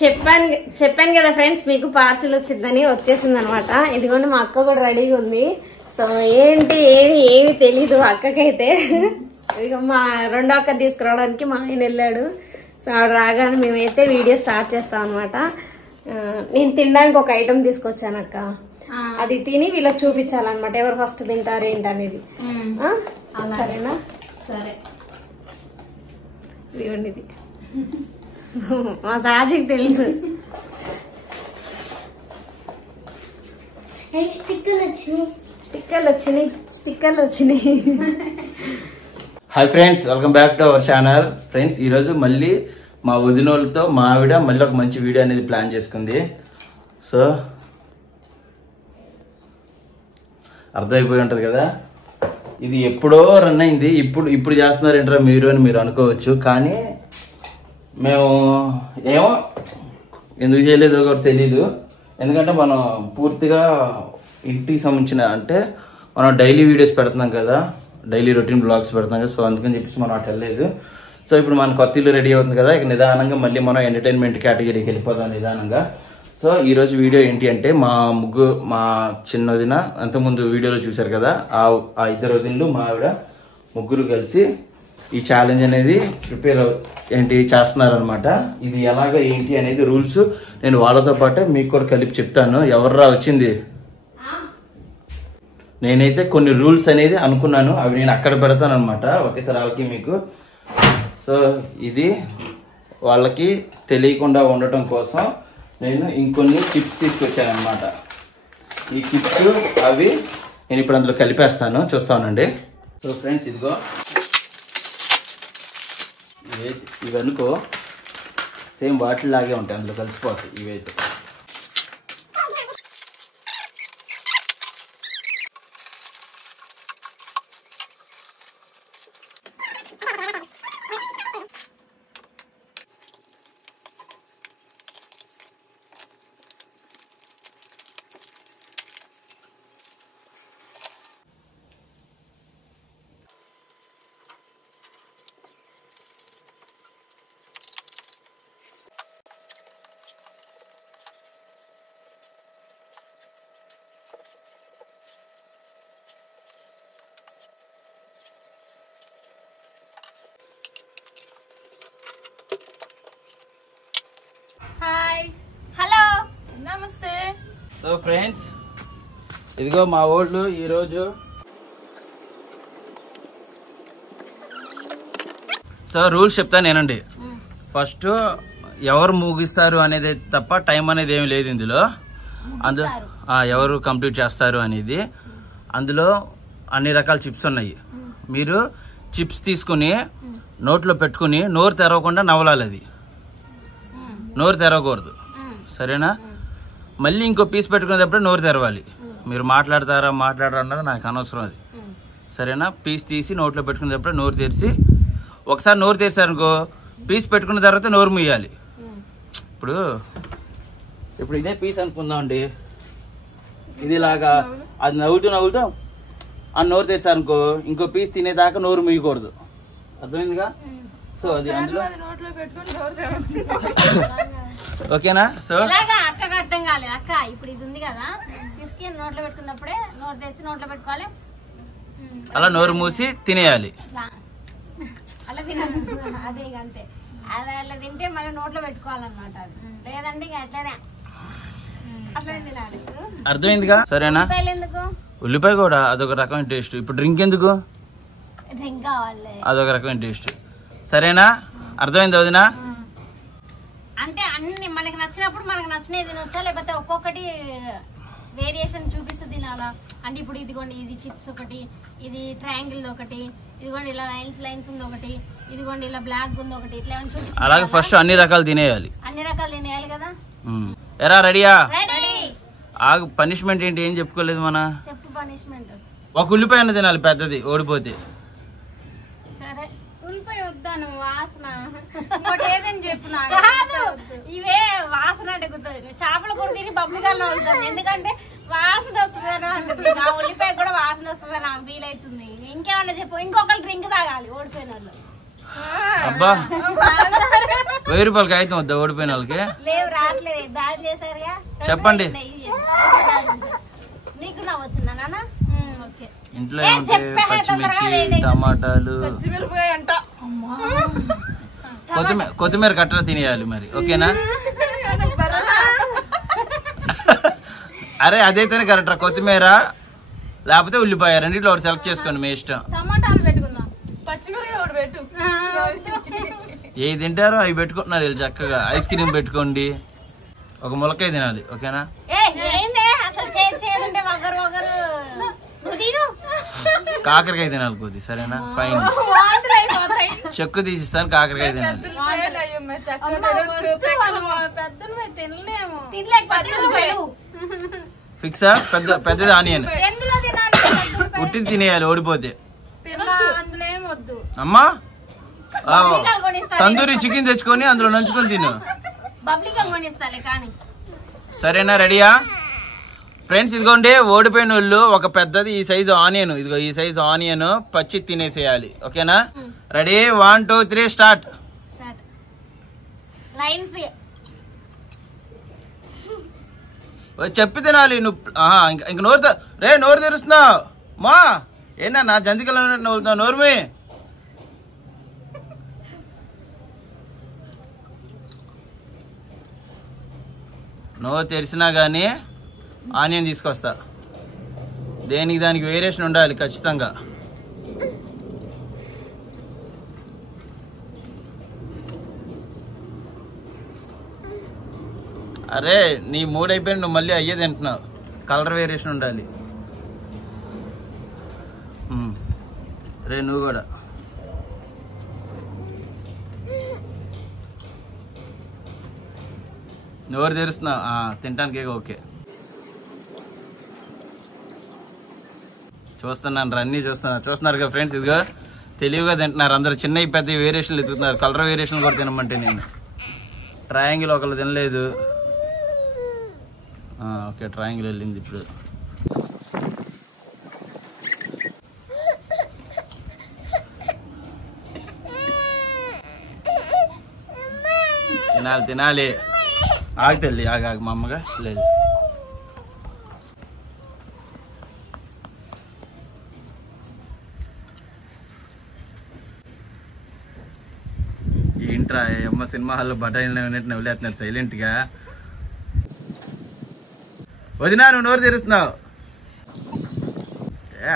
చెప్పాను కదా ఫ్రెండ్స్, మీకు పార్సిల్ వచ్చిందని వచ్చేసింది అనమాట. ఇదిగోండి మా అక్క కూడా రెడీగా ఉంది. సో ఏంటి ఏమి తెలీదు అక్కకైతే. ఇదిగో మా రెండో అక్క తీసుకురావడానికి మా ఆయన వెళ్ళాడు. సో రాగానే మేమైతే వీడియో స్టార్ట్ చేస్తాం అనమాట. నేను తినడానికి ఒక ఐటమ్ తీసుకొచ్చాను అక్క. అది తిని వీళ్ళకి చూపించాలన్నమాట, ఎవరు ఫస్ట్ తింటారు ఏంటి అనేది. సరేనా? సరే. ఇదిగోండి, ఇది మా సాజికి తెలుసు. స్టిక్కర్లు వచ్చినాయి. Hi friends, welcome back to our channel. Friends, ఈరోజు మళ్ళీ మా వదినోళ్ళతో మా ఆవిడ మళ్ళీ ఒక మంచి వీడియో అనేది ప్లాన్ చేసుకుంది. సో అర్థమైపోయి ఉంటుంది కదా, ఇది ఎప్పుడో రన్ అయింది. ఇప్పుడు చేస్తున్నారు ఏంటారా మీరు అని మీరు అనుకోవచ్చు. కానీ మేము ఏమో ఎందుకు చేయలేదో కూడా తెలీదు. ఎందుకంటే మనం పూర్తిగా ఇంటికి సంబంధించిన అంటే మనం డైలీ వీడియోస్ పెడుతున్నాం కదా, డైలీ రొటీన్ బ్లాగ్స్ పెడుతున్నాం కదా. సో అందుకని చెప్పేసి మనం అటు వెళ్ళలేదు. సో ఇప్పుడు మన కొత్త ఇల్లు రెడీ అవుతుంది కదా, ఇక నిదానంగా మళ్ళీ మనం ఎంటర్టైన్మెంట్ కేటగిరీకి వెళ్ళిపోతాం నిదానంగా. సో ఈరోజు వీడియో ఏంటి అంటే మా చిన్న వదిన అంతకుముందు వీడియోలో చూశారు కదా, ఆ ఇద్దరు వదినలు మా ఆవిడ ముగ్గురు కలిసి ఈ ఛాలెంజ్ అనేది చేస్తున్నారనమాట. ఇది ఎలాగ ఏంటి అనేది రూల్స్ నేను వాళ్ళతో పాటే మీకు కూడా కలిపి చెప్తాను. ఎవర్రా వచ్చింది? నేనైతే కొన్ని రూల్స్ అనేది అనుకున్నాను, అవి నేను అక్కడ పెడతాను అనమాట ఒకేసారి వాళ్ళకి మీకు. సో ఇది వాళ్ళకి తెలియకుండా ఉండటం కోసం నేను ఇంకొన్ని చిప్స్ తీసుకొచ్చాను అనమాట. ఈ చిప్స్ అవి నేను ఇప్పుడు అందులో కలిపేస్తాను, చూస్తానండి. సో ఫ్రెండ్స్, ఇదిగో ఇవి అనుకో సేమ్ వాటిలాగే ఉంటాయి, అందులో కలిసిపోతాయి ఇవైతే. సో ఫ్రెండ్స్, ఇదిగో మా ఓళ్ళు ఈరోజు సో రూల్స్ చెప్తాను నేనండి. ఫస్ట్ ఎవరు ముగిస్తారు అనేది తప్ప టైం అనేది ఏమి లేదు ఇందులో. ఎవరు కంప్లీట్ చేస్తారు అనేది అందులో అన్ని రకాల చిప్స్ ఉన్నాయి. మీరు చిప్స్ తీసుకుని నోట్లో పెట్టుకుని నోరు తెరవకుండా నవలాలి. అది నోరు తెరవకూడదు, సరేనా? మళ్ళీ ఇంకో పీస్ పెట్టుకునేటప్పుడు నోరు తెరవాలి. మీరు మాట్లాడరా అన్నది నాకు అనవసరం, అది సరేనా? పీస్ తీసి నోట్లో పెట్టుకునేటప్పుడు నోరు తెరిచి, ఒకసారి నోరు తెరిచారనుకో పీస్ పెట్టుకున్న తర్వాత నోరు ముయ్యాలి. ఇప్పుడు ఇదే పీస్ అనుకుందాం అండి, ఇది ఇలాగా అది నవ్వుతూ ఆ నోరు తెరిచారనుకో ఇంకో పీస్ తినేదాకా నోరు ముయ్యకూడదు, అర్థమైందిగా? సో అది అందులో ఓకేనా? సో అక్కగా అర్థం కాలేదు అక్క. ఇప్పుడు ఇది ఉంది కదా, తీసుకుని నోట్లో పెట్టుకున్నప్పుడే నోరు తెరిచి నోట్లో పెట్టుకోవాలి, అలా నోరు మూసి తినేయాలి. అలా తినదు, అదే అంతే. అలా తింటే మళ్ళీ నోట్లో పెట్టుకోవాలన్నమాట. లేదంటే అట్లనే అట్లా తినాలి. అర్థమైందిగా? సరేనా? ఎందుకు ఉల్లిపాయ కూడా అదొక రకమైన టేస్ట్. ఇప్పుడు డ్రింక్ ఎందుకు? డ్రింక్ కావాలి, అదొక రకమైన టేస్ట్. సరేనా? అర్థమైంది వదినా? అంటే అన్ని మనకి నచ్చినప్పుడు మనకు నచ్చినవి తినొచ్చా, లేకపోతే ఒక్కొక్కటి వేరియేషన్ చూపిస్తూ తినాలా? అంటే ఇప్పుడు ఇదిగోండి, ఇది చిప్స్ ఒకటి, ఇది ట్రయాంగిల్ ఒకటి, ఇదిగోండి ఇలా లైన్స్ ఉంది ఒకటి, ఇదిగోండి ఇలా బ్లాక్ ఉంది ఒకటి, ఇట్లా చూపించి అలాగే ఫస్ట్ అన్ని రకాలు తినేయాలి. అన్ని రకాలు తినేయాలి కదా. ఎరా రెడీయా? ఆగు. పనిష్మెంట్ ఏంటి? ఏం చెప్పుకోలేదు మన. చెప్పు పనిష్మెంట్. ఒక ఉల్లిపాయ అన్న తినాలి పెద్దది, ఓడిపోతే. సరే, ఉల్లిపాయ వద్దాను, వాసన ఏదని చెప్పు. ఇవే వాసన అంటే గుర్తుంది. చేపల కూర తిని బబ్బుగానే అవుతుంది, ఎందుకంటే వాసన వస్తుందని అంటుంది. ఆ ఉల్లిపాయ కూడా వాసన వస్తుందని నాకు ఫీల్ అవుతుంది. ఇంకేమన్నా చెప్పు. ఇంకొకరు డ్రింక్ తాగాలి ఓడిపోయిన వాళ్ళు. అబ్బా 1000 రూపాయలకి అయితే వద్దా ఓడిపోయిన వాళ్ళకి? లేవు రావట్లేదు, బ్యాగ్ చేశారుగా. చెప్పండి. నీకు నా వచ్చిందా నాన్న? ఓకే. ఇంట్లో పచ్చిమిర్చి, టమాటాలు, కొత్తిమీర కట్టరా తినేయాలి మరి, ఓకేనా? అరే అదైతేనే కరెక్టా, కొత్తిమీర లేకపోతే ఉల్లిపాయ రెండిట్లో ఒకటి సెలెక్ట్ చేసుకోండి మీ ఇష్టం. టమాటాలు పెట్టుకుందాం. ఏది తింటారో అవి పెట్టుకుంటున్నారు వీళ్ళు చక్కగా. ఐస్ క్రీమ్ పెట్టుకోండి, ఒక ములకాయ తినాలి, ఓకేనా? కాకరకాయ తినాలి కొద్ది, సరేనా? ఫైన్. చెక్కు తీసిస్తాను, కాకరకాయ తినాలి. ఫిక్సా? పెద్దది ఆనియన్ ఉట్టిది తినేయాలి ఓడిపోతే. అమ్మా తందూరి చికెన్ తెచ్చుకొని అందులో నంచుకొని తిను, సరేనా? రెడీయా ఫ్రెండ్స్? ఇదిగోండి ఓడిపోయిన వాళ్ళు ఒక పెద్దది ఈ సైజు ఆనియన్, ఇదిగో ఈ సైజు ఆనియన్ పచ్చి తినేసేయాలి, ఓకేనా? Ready 1 2 3 start. చెప్పి తినాలి నువ్వు. ఇంక నోరు తెరుస్తున్నావు మా ఏనా? నా జంతికలు నోరుమి. నోరు తెరిసినా కానీ ఆనియన్ తీసుకొస్తా. దేనికి దానికి వేరియేషన్ ఉండాలి ఖచ్చితంగా. అరే నీ మూడు అయిపోయింది, నువ్వు మళ్ళీ అయ్యే తింటున్నావు. కలర్ వేరియేషన్ ఉండాలి. రే నువ్వు కూడా. నోరు తెరుస్తున్నావు, తినటానికే ఓకే. చూస్తున్నాను అన్నీ చూస్తున్నారు కదా ఫ్రెండ్స్. ఇదిగో తెలివిగా తింటున్నారు అందరు. చిన్నవి పెద్ద వేరియేషన్లు ఎత్తుతున్నారు. కలర్ వేరియేషన్ కూడా తినమంటే నేను ట్రయాంగిల్ ఒకళ్ళు తినలేదు. ఓకే ట్రయాంగిల్ వెళ్ళింది ఇప్పుడు. తినాలి. ఆగి తల్లి ఆగి మా అమ్మగా లేదు. ఏంట్రా అమ్మ సినిమా హాల్లో బఠాయిలు నవ్వులేస్తున్నారు సైలెంట్గా. వదినా నువ్వు నోరు తెరుస్తున్నావు.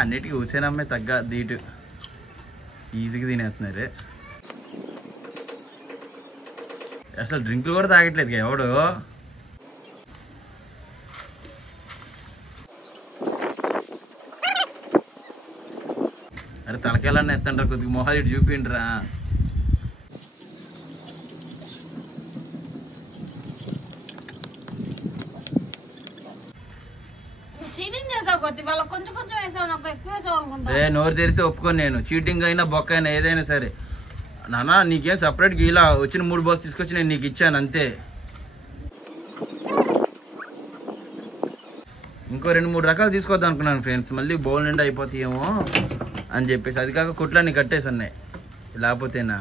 అన్నిటికీ హుసేనమ్మే తగ్గ దీటు ఈజీగా తినేస్తున్నారు. అసలు డ్రింకులు కూడా తాగట్లేదు ఎవడు. అరే తలకెళ్ళని ఎత్తంటారు కొద్దిగా మొహాలు ఇటు చూపిండ్రా. నోరు తెరిస్తే ఒప్పుకొని నేను చీటింగ్ అయినా బొక్క అయినా ఏదైనా సరే. నానా నీకేం సపరేట్గా ఇలా వచ్చిన 3 బౌల్స్ తీసుకొచ్చి నేను నీకు ఇచ్చాను అంతే. ఇంకో 2-3 రకాలు తీసుకోవద్దాం అనుకున్నాను ఫ్రెండ్స్. మళ్ళీ బౌల్ నిండా అయిపోతాయేమో అని చెప్పేసి. అది కాక కుట్లన్నీ కట్టేస్తున్నాయి లేకపోతేనా.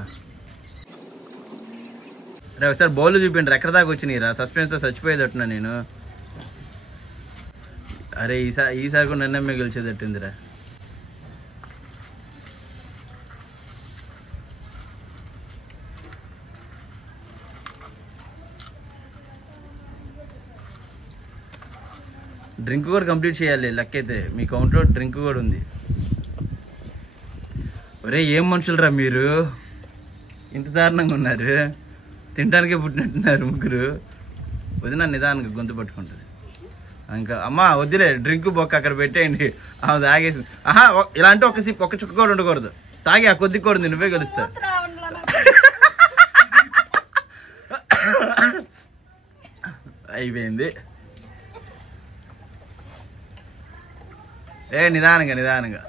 రే ఒకసారి బౌల్ చూపిండ్రు ఎక్కడ దాకా వచ్చినాయిరా. సస్పెన్స్తో చచ్చిపోయేదట్టున్నా నేను. అరే ఈసారి కూడా నన్నమ్మే గెలిచేదట్టుందిరా. డ్రింక్ కూడా కంప్లీట్ చేయాలి లెక్క అయితే. మీ కౌంట్లో డ్రింక్ కూడా ఉంది. ఒరే ఏం మనుషులరా మీరు, ఇంత దారుణంగా ఉన్నారు. తినడానికే పుట్టినట్టున్నారు ముగ్గురు. వదిన నిదానంగా గొంతు పట్టుకుంటుంది. ఇంకా అమ్మ వద్దులే డ్రింక్ బొక్క అక్కడ పెట్టేయండి. ఆమె తాగేసి ఇలా అంటే ఒక చుక్క కూడా ఉండకూడదు. తాగి ఆ కొద్ది కూడా నువ్వే గెలుస్తావు. అయిపోయింది. నిదానంగా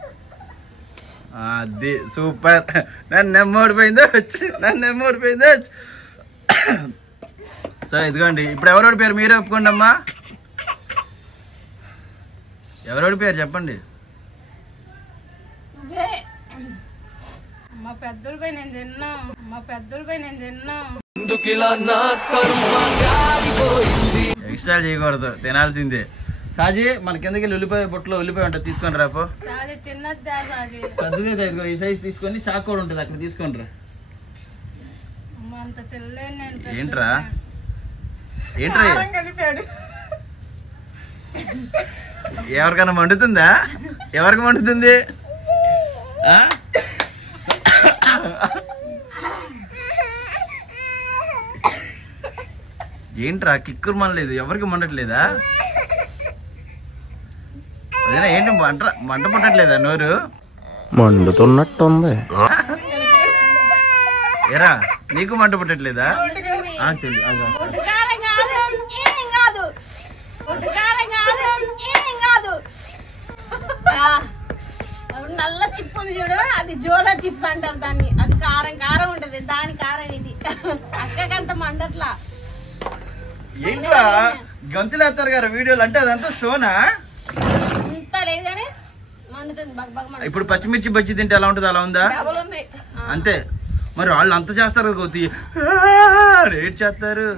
అది సూపర్. నన్ను ఓడిపోయిందో సో ఇదిగోండి ఇప్పుడు ఎవరోడి పేరు మీరే ఒప్పుకోండి అమ్మా. ఎవరోడి పేరు చెప్పండి. పెద్దలపై నేను తిన్నా ఎక్స్ట్రా చేయకూడదు, తినాల్సిందే. సాజీ మన కిందకి ఉల్లిపాయ బుట్టలో ఉల్లిపాయ ఉంటుంది, తీసుకొని రాపో. పెద్దది ఇదిగో ఈ సైజ్ తీసుకొని, చాకు కూడా ఉంటుంది అక్కడ, తీసుకొని రా. ఏంట్రా ఎవరికైనా మండుతుందా? ఎవరికి మండుతుంది? ఏంట్రా కిక్కురు మనలేదు, ఎవరికి మండట్లేదా? అదేనా ఏంటి మంట పట్టట్లేదా నోరు? మండుతున్నట్టుంది. ఎరా నీకు మంట పట్టట్లేదా? నల్ల చిప్ ఉంది చూడు, అది జోడా చిప్స్ అంటారు దాన్ని. అది కారం కారం ఉంటది, దాని కారం ఇది. అక్కకంత మండట్లా. ఏంట్రా గంతులు వేస్తారు గారు వీడియోలు, అంటే అదంతా షోనా? అంత లేదు కానీ మండుతుంది. ఇప్పుడు పచ్చిమిర్చి బజ్జి తింటే ఎలా ఉంటుంది, అలా ఉందా? అంతే మరి. వాళ్ళు అంత చేస్తారు కదా, కొద్ది రేట్ చేస్తారు.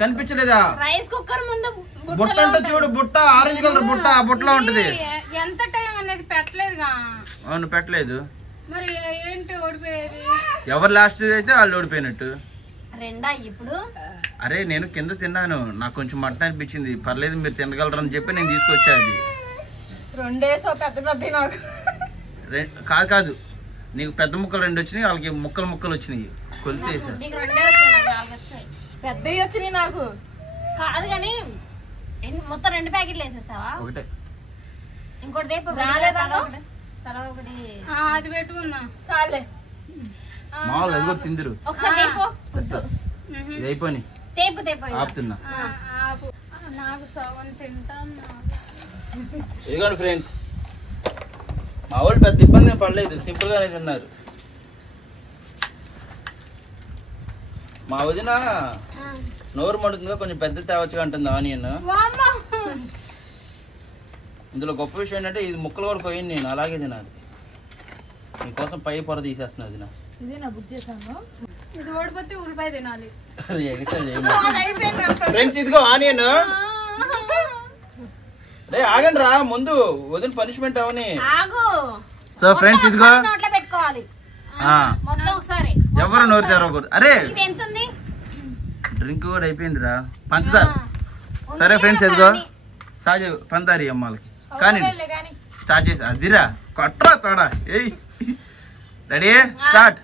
కనిపించలేదా? రైస్ కుక్కర్ ముందు బుట్ట అంటే చూడు, బుట్ట ఆరెంజ్ కలర్ బుట్ట, ఆ బుట్టలో ఉంటది. ఎంత టైం అనేది పెట్టలేదుగా. అవును పెట్టలేదు. మరి ఏంటి ఓడిపోయేది? ఎవరు లాస్ట్ అయితే వాళ్ళు ఓడిపోయినట్టు. రెండా ఇప్పుడు? అరే నేను కింద తిన్నాను, నాకు కొంచెం మటన్ అనిపించింది, పర్లేదు మీరు తినగలరు అని చెప్పి నేను తీసుకొచ్చా. అది కాదు, నీకు పెద్ద ముక్కలు 2 వచ్చినాయి, వాళ్ళకి ముక్కలు వచ్చినాయి, కొలిసి వేసాను. పెద్దవి వచ్చినాయి నాకు. కాదు కానీ మొత్తం 2 ప్యాకెట్లు వేసేసావా? ఒకటే. ఇంకోటి అది పెట్టుకుందా చాలే. మామూలు అది కూడా తిందిరు. ఒకసారి ఇది అయిపోయి ఆపుతున్నా. నాకు సగం తింటాను. ఇదిగోండి ఫ్రెండ్స్, మా వాళ్ళు పెద్ద ఇబ్బంది ఏం పడలేదు, సింపుల్ గానే తిన్నారు. మా వదిన నోరు మడుతుందిగా, కొంచెం పెద్ద తేవచ్చు అంటుంది ఆనియన్. ఇందులో గొప్ప విషయం ఏంటంటే ఇది ముక్కలు కూడా పోయింది, నేను అలాగే తినాలి. నీకోసం పై పొర తీసేస్తున్నా వదిన. ఇది ఓడిపోతే ఉల్లిపాయ తినాలి. ఫ్రెండ్స్ ఇదిగో ఆనియన్. ఆగండి రా, ముందు వదిన పనిష్మెంట్ అవని. సో ఫ్రెండ్స్ ఇదిగో పెట్టుకోవాలి ఎవరు నోరు తెరవకూడదు. అరే డ్రింక్ కూడా అయిపోయిందిరా, పంచదార. సరే ఫ్రెండ్స్ ఇదిగో సాజు పందారి అమ్మాలకి కానీ స్టార్ట్ చేసి అదిరా కొట్రా తోడా. ఏయ్ రెడీ స్టార్ట్.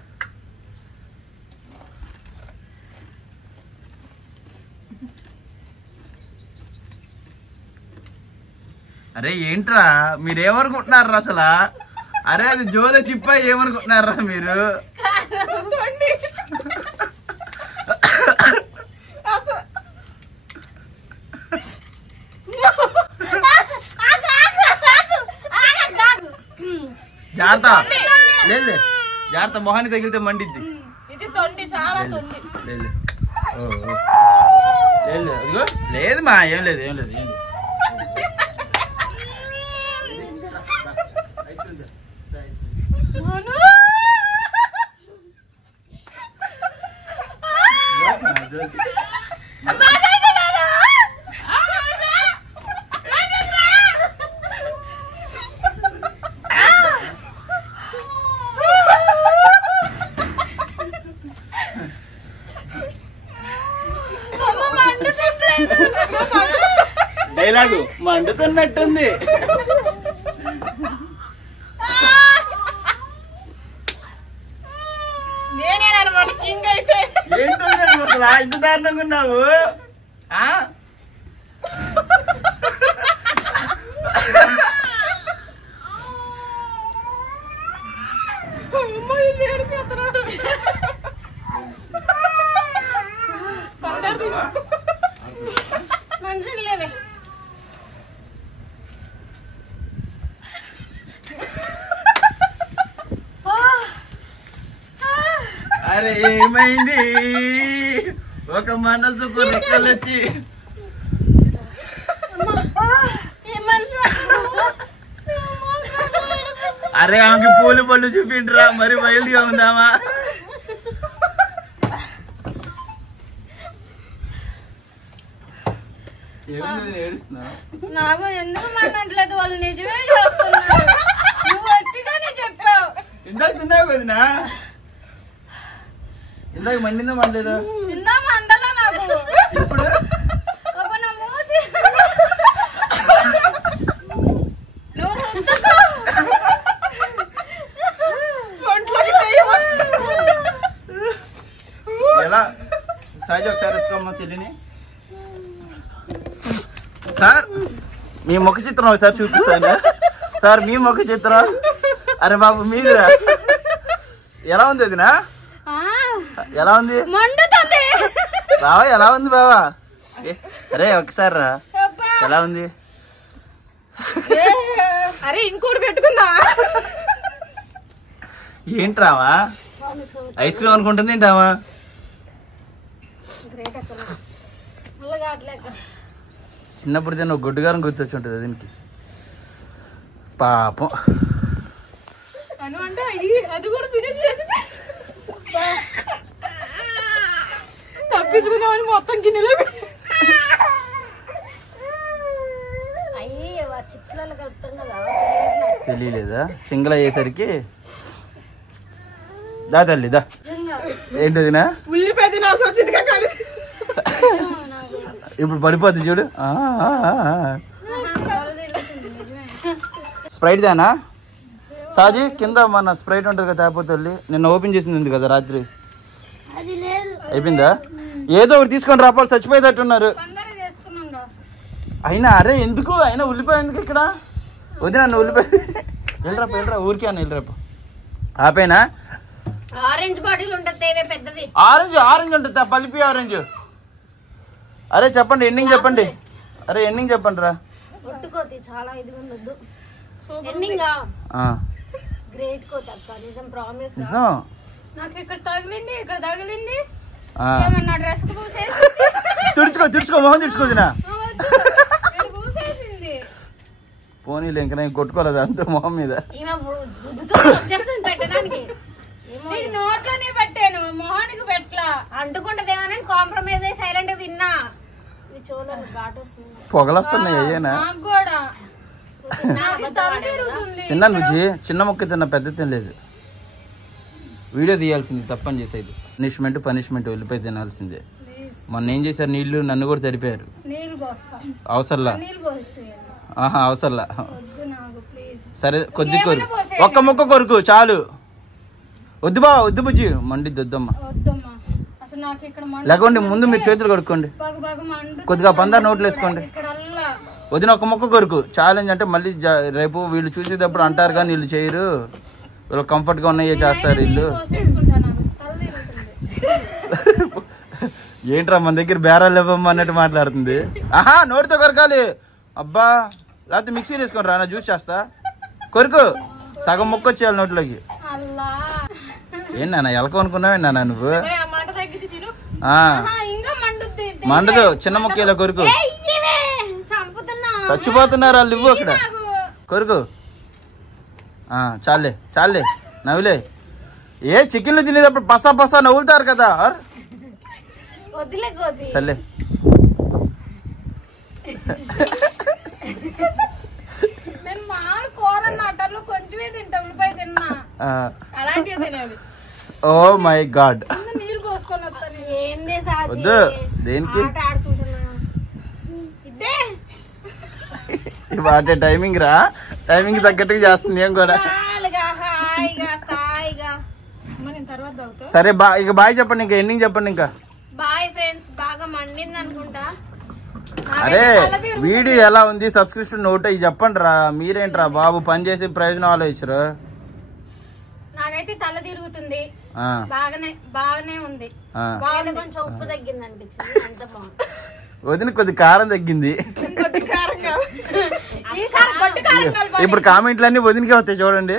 అరే ఏంట్రా మీరేమనుకుంటున్నారా అసలు? అరే అది జోలో చిప్పా ఏమనుకుంటున్నారా మీరు? జాగ్రత్త, లేదు జాగ్రత్త, మొహాన్ని తగిలితే మండిద్ది. లేదు లేదు మా ఏం లేదు. డైలాగు మండుతున్నట్టుంది. ఏంటో ఇంత దారుణంగా ఉన్నావు. అరే ఏమైంది? ఒక మనసుకు రెక్కలొచ్చి మనిషి అరే ఆమెకి పూలు పళ్ళు చూపిండ్రా మరి వైల్డ్ గా ఉందామా. ఏడుస్తున్నా నాకు ఎందుకు మనట్లేదు, వాళ్ళు నిజమే చేస్తున్నారు. నువ్వు గట్టిగానే చెప్పావు. ఇందాక తిన్నావు కదనా, ఇందాక మండిందా మండలేదా? ఇందా మండలా నాకు ఇప్పుడు నా మూతి నువ్వు రుద్దుకో. ఎలా సహజ ఒకసారి ఎత్తుకోమ్మా చెల్లిని. సార్ మీ ముఖ చిత్రం ఒకసారి చూపిస్తాను సార్, మీ ముఖ చిత్రం. అరే బాబు మీదిరా, ఎలా ఉంది అదినా? ఎలా ఉంది మండుతుంది బావా? ఎలా ఉంది బావా? అరే ఒకసారి రా, ఎలా ఉంది? అరే ఇంకోటి పెట్టుకుందా? ఏంట్రావా ఐస్ క్రీమ్ అనుకుంటుంది ఏంటావా? చిన్నప్పుడు తిన్న గొడ్డుగారం గుర్తొచ్చి ఉంటుంది దీనికి పాపం. అంటే అది కూడా ఫినిష్ చేసింది, తప్పించుకుందామని మొత్తం గిన్నెలో తెలియలేదా? సింగిల్ అయ్యేసరికి దా తల్లి దా. ఏంటిదినా? ఉల్లిపాయ తినాల్సి వచ్చింది కదా. ఇప్పుడు పడిపోద్ది చూడు. స్ప్రైట్ దానా సాజీ? కింద మన స్ప్రైట్ ఉంటుంది కదా తాపోతల్లి, నిన్న ఓపెన్ చేసింది కదా రాత్రి, అయిపోయిందా? ఏదో ఒకటి తీసుకొని రాపాలి, చచ్చిపోయేటట్టున్నారు. అయినా అరే ఎందుకు అయినా ఉల్లిపాయ ఎందుకు ఇక్కడ? వదినా నువ్వు ఉల్లిపాయ వెళ్ళరాపా, వెళ్ళరా ఊరికే అని వెళ్ళరాపా. ఆపేనా? ఆరెంజ్ బాటిల్ ఉంటుంది పెద్దది. ఆరెంజ్ ఆరెంజ్ ఉంటుంది, పల్లిపి ఆరెంజ్. అరే చెప్పండి ఎండింగ్ చెప్పండి. అరే ఎండింగ్ చెప్పండి రా. ఒట్టుకోతి చాలా ఇదిగా ఉండదు. ఎండింగ్ గ్రేట్ కోత అక్క, నిజం ప్రామిస్. నిజం నాకు ఇక్కడ తగిలింది, ఇక్కడ తగిలింది. ఆ. ఏమన్నా డ్రెస్ కు పూసేసింది. తుడుచుకో తుడుచుకో మొహం తుడుచుకోదినా. ఇక్కడ పూసేసింది. పోనీలే ఇంకా నేను కొట్టుకోలేదు అంత మొహం మీద. ఈమె వచ్చేస్తుంది పెట్టడానికి. నీకు నోట్లోనే పెట్టాను, మొహానికి పెట్టలా. అంటుకుంటదేమని కాంప్రమైజ్ అయ్యి సైలెంట్ గా తిన్నా. ఈ చోళ్ళకు ఘాటు వస్తుంది. పొగలొస్తున్నాయి అయ్యేనా? నాకు కూడా నాకు తల తిరుగుతుంది. తిన్నాను బుజ్జి, చిన్న మొక్క తిన్నా, పెద్ద తినలేదు. వీడియో తీయాల్సింది, తప్పని చేసేది. పనిష్మెంట్ వెళ్ళిపోయి తినాల్సిందే. మొన్న ఏం చేశారు, నీళ్లు నన్ను కూడా తడిపారు. నీళ్ళు పోస్తా. అవసరంలా? నీళ్ళు పోసేయండి. ఆహా అవసరంలా. వద్దు నాకు ప్లీజ్. సరే కొద్ది కొరకు, ఒక్క ముక్క కొరకు చాలు. వద్దు బా వద్దు బుజ్జి, మండిద్ది వద్దమ్మా. వద్దమ్మా అసలు నాకు ఇక్కడ లేకండి ముందు మీరు చేతులు కడుక్కోండి, కొద్దిగా పందారు నోట్లు వేసుకోండి. వదిన ఒక మొక్క కొరకు ఛాలెంజ్ అంటే మళ్ళీ రేపు వీళ్ళు చూసేటప్పుడు అంటారు కానీ వీళ్ళు చేయరు, వీళ్ళు కంఫర్ట్ గా ఉన్నాయే చేస్తారు వీళ్ళు. ఏంట్రా మన దగ్గర బేరాలు ఇవ్వమ్మా అన్నట్టు మాట్లాడుతుంది. ఆహా నోటితో కొరకాలి అబ్బా, లేకపోతే మిక్సీ వేసుకొని రా, జ్యూస్ చేస్తా. కొరకు సగం మొక్క వచ్చేయాలి నోట్లోకి. ఏంటన్నా ఎలక అనుకున్నావే నాన్న నువ్వు? మండదు, చిన్న మొక్క ఇలా కొరకు. చచ్చిపోతున్నారు వాళ్ళు, ఇవ్వు అక్కడ కొరకు. చాలే చాలే నవ్వులే. ఏ చికెన్లు తినేటప్పుడు పసా పసా నవ్వులుతారు కదా. సర్లే ఓ మై గాడ్. వద్దు దేనికి వాటే టైమింగ్ రా, టైమింగ్ తగ్గట్టుగా చేస్తుంది ఏం కూడా. సరే బా ఇక బాయ్ చెప్పండి, ఇంకా ఎండింగ్ చెప్పండి. ఇంకా బాయ్ ఫ్రెండ్స్. బాగా మండింది అనుకుంటా. అరే వీడియో ఎలా ఉంది, సబ్స్క్రిప్షన్ నోట్ అయ్యి చెప్పండి రా. మీరేంట్రా బాబు పని చేసి ప్రయోజనం ఆలోచించరు. నాకైతే తల తిరుగుతుంది, బాగానే ఉంది. కొంచెం ఉప్పు తగ్గింది అనిపించింది, అంత బాగుంది. వదిన కొద్ది కారం తగ్గింది. ఇప్పుడు కామెంట్లన్నీ వదినకే వస్తాయి చూడండి.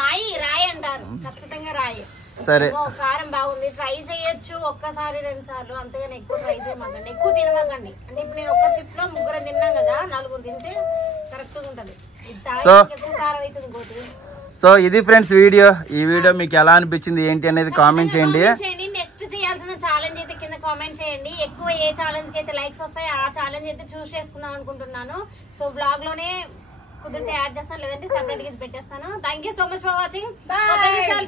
రాయి రాయి అంటారు, ఖచ్చితంగా రాయి. సరే కారం బాగుంది, ట్రై చేయొచ్చు. ఒక్కసారి 2 సార్లు, అంతగానే ఎక్కువ ట్రై చేయమాకండి, ఎక్కువ తినమాకండి. అంటే ఇప్పుడు నేను ఒక్క చిప్ లో 3 తిన్నాం కదా, 4 తింటే కరెక్ట్ గా ఉంటది. ఎక్కువ కారం అవుతుంది. సో ఇది ఫ్రెండ్స్ వీడియో. ఈ వీడియో మీకు ఎలా అనిపించింది ఏంటి అనేది కామెంట్ చేయండి. నెక్స్ట్ చేయాల్సిన ఛాలెంజ్ అయితే కింద కామెంట్ చేయండి. ఎక్కువ ఏ ఛాలెంజ్ కి అయితే లైక్స్ వస్తాయి ఆ ఛాలెంజ్ అయితే చూస్ చేసుకుందాం అనుకుంటున్నాను. సో బ్లాగ్ లోనే కుదిరితే యాడ్ చేస్తాను, లేదంటే సెపరేట్ గా పెట్టేస్తాను. Thank you so much for watching.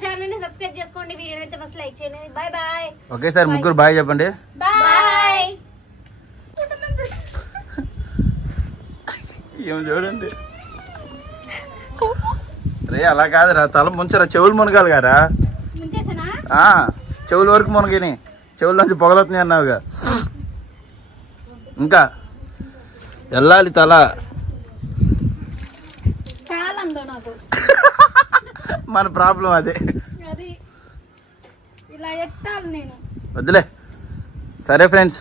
Channel ని సబ్స్క్రైబ్ చేసుకోండి, వీడియో అయితే ఫస్ట్ లైక్ చేయండి. Bye bye. ఓకే సార్, ముగ్గురు బాయ్ చెప్పండి. బాయ్. ఏం చూడండి రే, అలా కాదురా, తల ముంచరా, చెవులు మునగాలి గారా. చెవుల వరకు మునగిని, చెవుల నుంచి పొగలవుతున్నాయి అన్నావుగా. ఇంకా వెళ్ళాలి తల. మన ప్రాబ్లం అదే. ఇలా ఎట్టాలి నేను. వద్దులే. సరే ఫ్రెండ్స్.